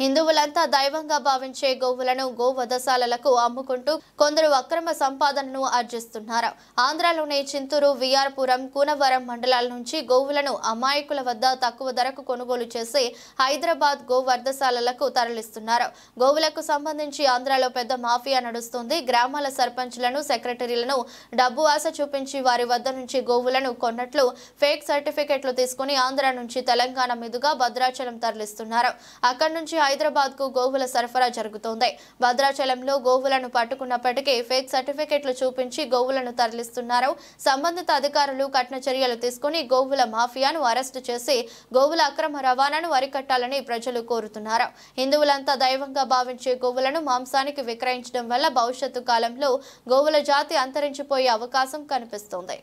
హిందువులంతా దైవంగా భావించే గోవులను గోవధశాలలకు అమ్ముకుంటూ కొందరు అక్రమ సంపాదనను ఆర్జిస్తున్నారు. ఆంధ్రాలోని చింతూరు, విఆర్పురం, కూనవరం మండలాల నుంచి గోవులను అమాయకుల వద్ద తక్కువ ధరకు కొనుగోలు చేసి హైదరాబాద్ గోవర్ధశాలలకు తరలిస్తున్నారు. గోవులకు సంబంధించి ఆంధ్రాలో పెద్ద మాఫియా నడుస్తుంది. గ్రామాల సర్పంచ్లను, సెక్రటరీలను డబ్బు ఆశ చూపించి వారి వద్ద నుంచి గోవులను కొన్నట్లు ఫేక్ సర్టిఫికెట్లు తీసుకుని ఆంధ్ర నుంచి తెలంగాణ మీదుగా భద్రాచలం తరలిస్తున్నారు. అక్కడి నుంచి హైదరాబాద్ కు గోవుల సరఫరా జరుగుతోంది. భద్రాచలంలో గోవులను పట్టుకున్నప్పటికీ ఫేక్ సర్టిఫికెట్లు చూపించి గోవులను తరలిస్తున్నారు. సంబంధిత అధికారులు కఠిన చర్యలు తీసుకుని గోవుల మాఫియాను అరెస్టు చేసి గోవుల అక్రమ రవాణాను అరికట్టాలని ప్రజలు కోరుతున్నారు. హిందువులంతా దైవంగా భావించే గోవులను మాంసానికి విక్రయించడం వల్ల భవిష్యత్తు కాలంలో గోవుల జాతి అంతరించిపోయే అవకాశం కనిపిస్తోంది.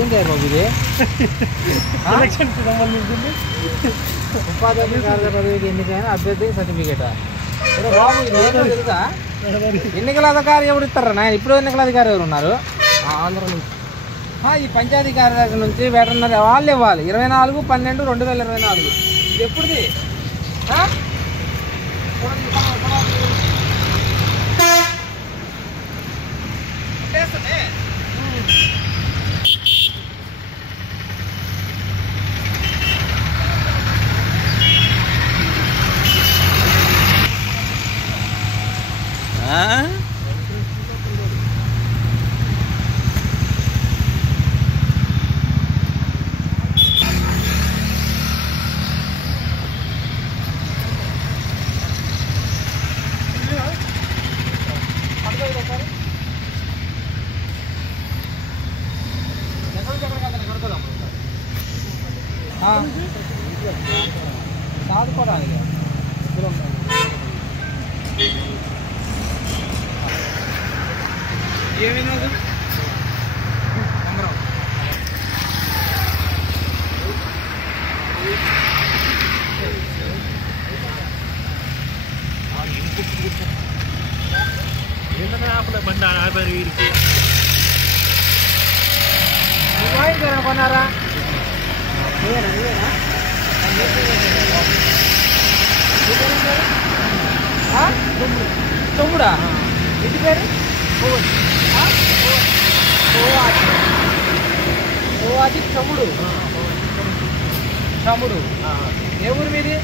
ఏంటి బాబు ఇది? ఉపాధి హామీ పదవికి ఎన్నికైనా అభ్యర్థి సర్టిఫికేటా? బాబు ఇది ఏంటో తెలుసా? ఎన్నికల అధికారి ఎవరు ఇస్తారా నాయన? ఇప్పుడు ఎన్నికల అధికారి ఎవరు ఉన్నారు? ఆంధ్ర నుంచి ఈ పంచాయతీ కార్యదర్శి నుంచి వెటర్నరీ వాళ్ళు ఇవ్వాలి. 24/12/2024 ఇది ఎప్పుడుది? సాదుకోవడానికి ఏమైనా కొన్నారా? తమ్ముడా? ఇంటి పేరు అది తమ్ముడు. తమ్ముడు ఏ ఊరు మీది?